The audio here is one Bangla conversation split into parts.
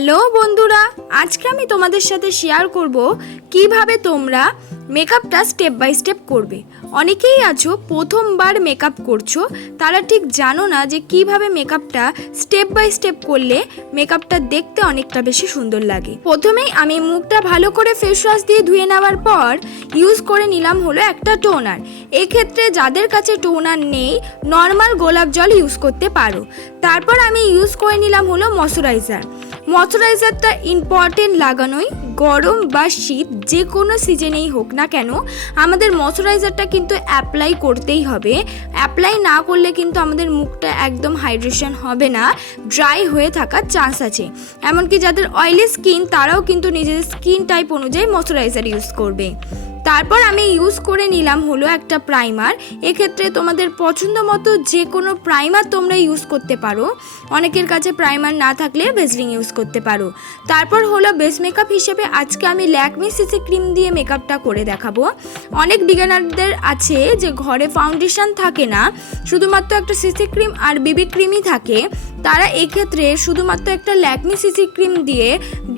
হ্যালো বন্ধুরা, আজকে আমি তোমাদের সাথে শেয়ার করব কিভাবে তোমরা মেকআপটা স্টেপ বাই স্টেপ করবে। অনেকেই আছো প্রথমবার মেকআপ করছো, তারা ঠিক জানো না যে কিভাবে মেকআপটা স্টেপ বাই স্টেপ করলে মেকআপটা দেখতে অনেকটা বেশি সুন্দর লাগে। প্রথমেই আমি মুখটা ভালো করে ফেস ওয়াশ দিয়ে ধুয়ে নেওয়ার পর ইউজ করে নিলাম হলো একটা টোনার। এক্ষেত্রে যাদের কাছে টোনার নেই নর্মাল গোলাপ জল ইউজ করতে পারো। তারপর আমি ইউজ করে নিলাম হলো ময়শ্চারাইজার। ময়শ্চারাইজারটা ইম্পর্টেন্ট লাগানোই, গরম বা শীত যে কোনো সিজনেই হোক না কেন আমাদের ময়শ্চারাইজারটা কিন্তু অ্যাপ্লাই করতেই হবে। অ্যাপ্লাই না করলে কিন্তু আমাদের মুখটা একদম হাইড্রেশন হবে না, ড্রাই হয়ে থাকার চান্স আছে। এমনকি যাদের অয়েলি স্কিন তারাও কিন্তু নিজেদের স্কিন টাইপ অনুযায়ী ময়শ্চারাইজার ইউজ করবে। তারপর আমি ইউজ করে নিলাম হলো একটা প্রাইমার। এক্ষেত্রে তোমাদের পছন্দ মতো যে কোনো প্রাইমার তোমরা ইউজ করতে পারো। অনেকের কাছে প্রাইমার না থাকলে ভেজলিন ইউজ করতে পারো। তারপর হলো বেস মেকআপ হিসেবে আজকে আমি ল্যাকমি সিসি ক্রিম দিয়ে মেকআপটা করে দেখাবো। অনেক বিগিনারদের আছে যে ঘরে ফাউন্ডেশন থাকে না, শুধুমাত্র একটা সিসি ক্রিম আর বিবি ক্রিমই থাকে। তারা এক্ষেত্রে শুধুমাত্র একটা ল্যাকমি সিসি ক্রিম দিয়ে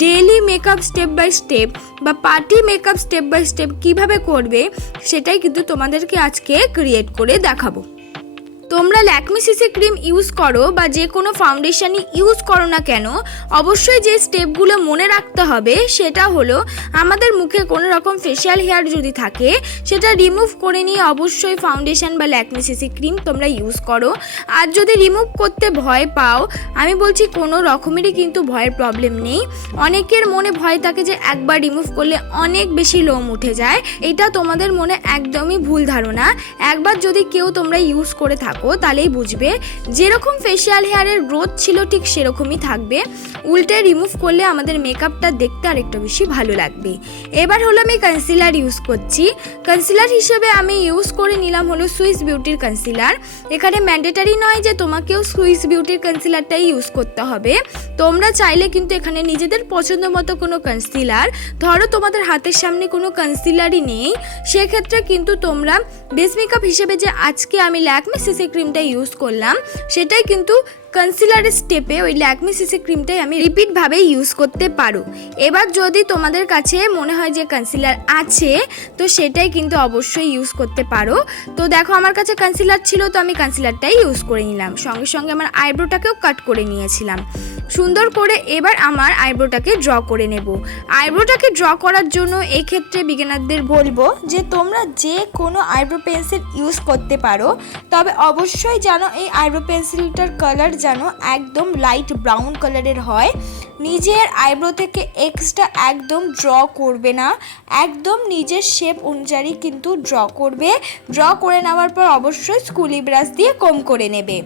daily makeup step by step বা party makeup step by step কীভাবে করবে সেটাই কিন্তু তোমাদেরকে আজকে ক্রিয়েট করে দেখাবো। তোমরা ল্যাকমি সিসি ক্রিম ইউজ করো বা যে কোনো ফাউন্ডেশনই ইউজ করো না কেন, অবশ্যই যে স্টেপগুলো মনে রাখতে হবে সেটা হলো আমাদের মুখে কোনো রকম ফেশিয়াল হেয়ার যদি থাকে সেটা রিমুভ করে নিয়ে অবশ্যই ফাউন্ডেশন বা ল্যাকমি সিসি ক্রিম তোমরা ইউজ করো। আর যদি রিমুভ করতে ভয় পাও, আমি বলছি কোনো রকমেরই কিন্তু ভয়ের প্রবলেম নেই। অনেকের মনে ভয় থাকে যে একবার রিমুভ করলে অনেক বেশি লোম উঠে যায়, এটা তোমাদের মনে একদমই ভুল ধারণা। একবার যদি কেউ তোমরা ইউজ করে থাকো তাহলেই বুঝবে যেরকম ফেশিয়াল হেয়ারের গ্রোথ ছিল ঠিক সেরকমই থাকবে। উল্টে রিমুভ করলে আমাদের মেকআপটা দেখতে আরেকটু বেশি ভালো লাগবে। এবার হলো আমি কনসিলার ইউজ করছি। কনসিলার হিসেবে আমি ইউজ করে নিলাম হলো সুইস বিউটির কনসিলার। এখানে ম্যান্ডেটারি নয় যে তোমাকেও সুইস বিউটির কনসিলারটাই ইউজ করতে হবে। তোমরা চাইলে কিন্তু এখানে নিজেদের পছন্দ মতো কোনো কনসিলার, ধরো তোমাদের হাতের সামনে কোনো কনসিলারই নেই, সেক্ষেত্রে কিন্তু তোমরা বেস মেকআপ হিসেবে যে আজকে আমি ল্যাকমি সিসি ক্রিমটা ইউজ করলাম সেটাই কিন্তু কনসিলারের স্টেপে ওই ল্যাকমি সিসি ক্রিমটাই আমি রিপিটভাবে ইউজ করতে পারো। এবার যদি তোমাদের কাছে মনে হয় যে কনসিলার আছে তো সেটাই কিন্তু অবশ্যই ইউজ করতে পারো। তো দেখো আমার কাছে কনসিলার ছিল তো আমি কনসিলারটাই ইউজ করে নিলাম। সঙ্গে সঙ্গে আমার আইব্রোটাকেও কাট করে নিয়েছিলাম সুন্দর করে। এবার আমার আইব্রোটাকে ড্র করে নেব। আইব্রোটাকে ড্র করার জন্য এক্ষেত্রে বিগিনারদের বলবো যে তোমরা যে কোনো আইব্রো পেন্সিল ইউজ করতে পারো, তবে অবশ্যই যেন এই আইব্রো পেন্সিলটার কালার যেন একদম লাইট ব্রাউন কালারের হয়। নিজের আইব্রো থেকে এক্সট্রা একদম ড্র করবে না, একদম নিজের শেপ অনুযায়ী কিন্তু ড্র করবে। ড্র করে নেওয়ার পর অবশ্যই স্কুলি ব্রাশ দিয়ে কম করে নেবে।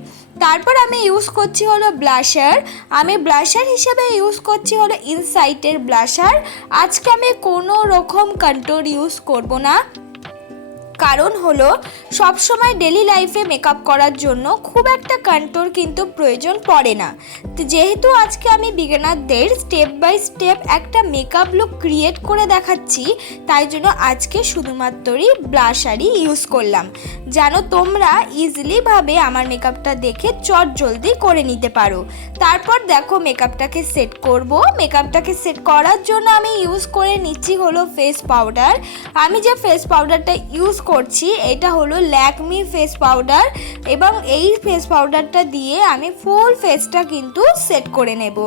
তারপর আমি ইউজ করছি হলো ব্লাশার। আমি ব্লাশার হিসেবে ইউজ করছি হলো ইনসাইটের ব্লাশার। আজকে আমি কোনো রকম কন্ট্যুর ইউজ করব না, কারণ হলো সবসময় ডেলি লাইফে মেকআপ করার জন্য খুব একটা কন্ট্যুর কিন্তু প্রয়োজন পড়ে না। তো যেহেতু আজকে আমি বিগিনারদের স্টেপ বাই স্টেপ একটা মেকআপ লুক ক্রিয়েট করে দেখাচ্ছি, তাই জন্য আজকে শুধুমাত্রই ব্লাশারই ইউজ করলাম, যেন তোমরা ইজিলিভাবে আমার মেকআপটা দেখে চট জলদি করে নিতে পারো। তারপর দেখো মেকআপটাকে সেট করব। মেকআপটাকে সেট করার জন্য আমি ইউজ করে নিচ্ছি হলো ফেস পাউডার। আমি যে ফেস পাউডারটা ইউজ করছি এটা হলো ল্যাকমি ফেস পাউডার, এবং এই ফেস পাউডারটা দিয়ে আমি ফুল ফেসটা কিন্তু সেট করে নেব।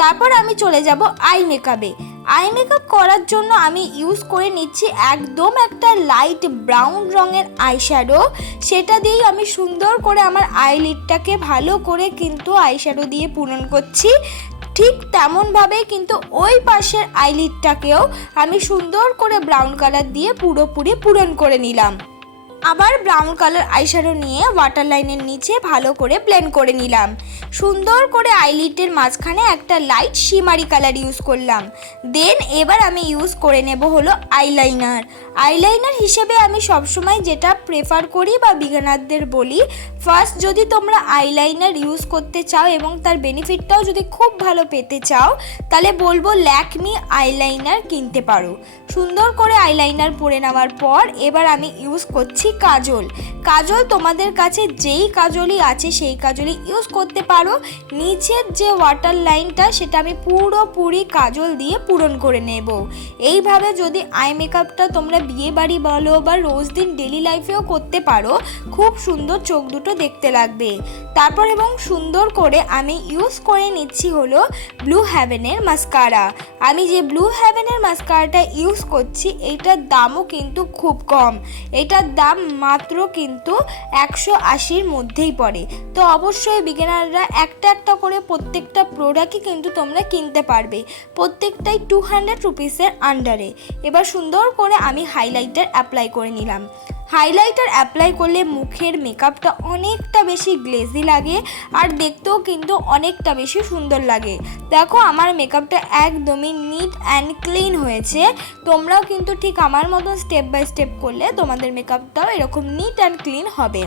তারপর আমি চলে যাব আই মেকআপে। আই মেকআপ করার জন্য আমি ইউজ করে নিচ্ছি একদম একটা লাইট ব্রাউন রঙের আইশ্যাডো। সেটা দিয়েই আমি সুন্দর করে আমার আইলিডটাকে ভালো করে কিন্তু আইশ্যাডো দিয়ে পূরণ করছি। ঠিক তেমনভাবে কিন্তু ওই পাশের আইলিডটাকেও আমি সুন্দর করে ব্রাউন কালার দিয়ে পুরোপুরি পূরণ করে নিলাম। আবার ব্রাউন কালার আইশ্যাডো নিয়ে ওয়াটার লাইনের নিচে ভালো করে ব্লেন্ড করে নিলাম। সুন্দর করে আইলিডের মাঝখানে একটা লাইট শিমারি কালার ইউজ করলাম। দেন এবার আমি ইউজ করে নেব হলো আইলাইনার। আইলাইনার হিসেবে আমি সবসময় যেটা প্রেফার করি বা বিগিনারদের বলি, ফার্স্ট যদি তোমরা আইলাইনার ইউজ করতে চাও এবং তার বেনিফিটটাও যদি খুব ভালো পেতে চাও তাহলে বলবো ল্যাকমি আইলাইনার কিনতে পারো। সুন্দর করে আইলাইনার পরে নেওয়ার পর এবার আমি ইউজ করছি কাজল। কাজল তোমাদের কাছে যেই কাজলই আছে সেই কাজলই ইউজ করতে পারো। নিচের যে ওয়াটার লাইনটা সেটা আমি পুরোপুরি কাজল দিয়ে পূরণ করে নেব। এইভাবে যদি আই মেকআপটা তোমরা বিয়ে বাড়ি বলো বা রোজ দিন ডেলি লাইফেও করতে পারো, খুব সুন্দর চোখ দুটো দেখতে লাগবে। তারপর এবং সুন্দর করে আমি ইউজ করে নিচ্ছি হলো ব্লু হেভেনের মাস্কারা। আমি যে ব্লু হেভেনের মাস্কারাটা ইউজ করছি এটার দামও কিন্তু খুব কম। এটার দাম মাত্র কিন্তু 180-র মধ্যেই পড়ে। তো অবশ্যই বিগিনাররা একটা একটা করে প্রত্যেকটা প্রোডাক্টই কিন্তু তোমরা কিনতে পারবে, প্রত্যেকটাই 200 রুপিসের আন্ডারে। এবার সুন্দর করে আমি হাইলাইটার অ্যাপ্লাই করে নিলাম। হাইলাইটার অ্যাপ্লাই করলে মুখের মেকআপটা অনেকটা বেশি গ্লেজি লাগে আর দেখতেও কিন্তু অনেকটা বেশি সুন্দর লাগে। দেখো আমার মেকআপটা একদমই নিট অ্যান্ড ক্লিন হয়েছে। তোমরাও কিন্তু ঠিক আমার মতন স্টেপ বাই স্টেপ করলে তোমাদের মেকআপটাও এরকম নিট অ্যান্ড ক্লিন হবে।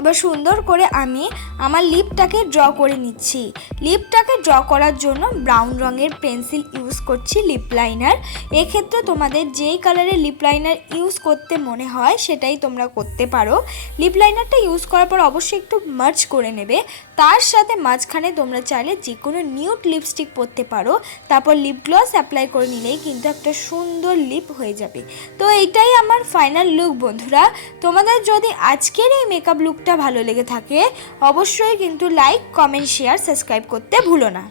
এবার সুন্দর করে আমি আমার লিপটাকে ড্র করে নিচ্ছি। লিপটাকে ড্র করার জন্য ব্রাউন রঙের পেন্সিল ইউজ করছি, লিপ লাইনার। এক্ষেত্রে তোমাদের যেই কালারের লিপ লাইনার ইউজ করতে মনে হয় সেটাই তোমরা করতে পারো। লিপ লাইনারটা ইউজ করার পর অবশ্যই একটু মার্চ করে নেবে। তার সাথে মাঝখানে তোমরা চাইলে যে কোনো নিউড লিপস্টিক পরতে পারো। তারপর লিপ গ্লস অ্যাপ্লাই করে নিলেই কিন্তু একটা সুন্দর লিপ হয়ে যাবে। তো এইটাই আমার ফাইনাল লুক বন্ধুরা। তোমাদের যদি আজকের এই মেকআপ লুকটা ভালো লেগে থাকে অবশ্যই কিন্তু লাইক, কমেন্ট, শেয়ার, সাবস্ক্রাইব করতে ভুলো না।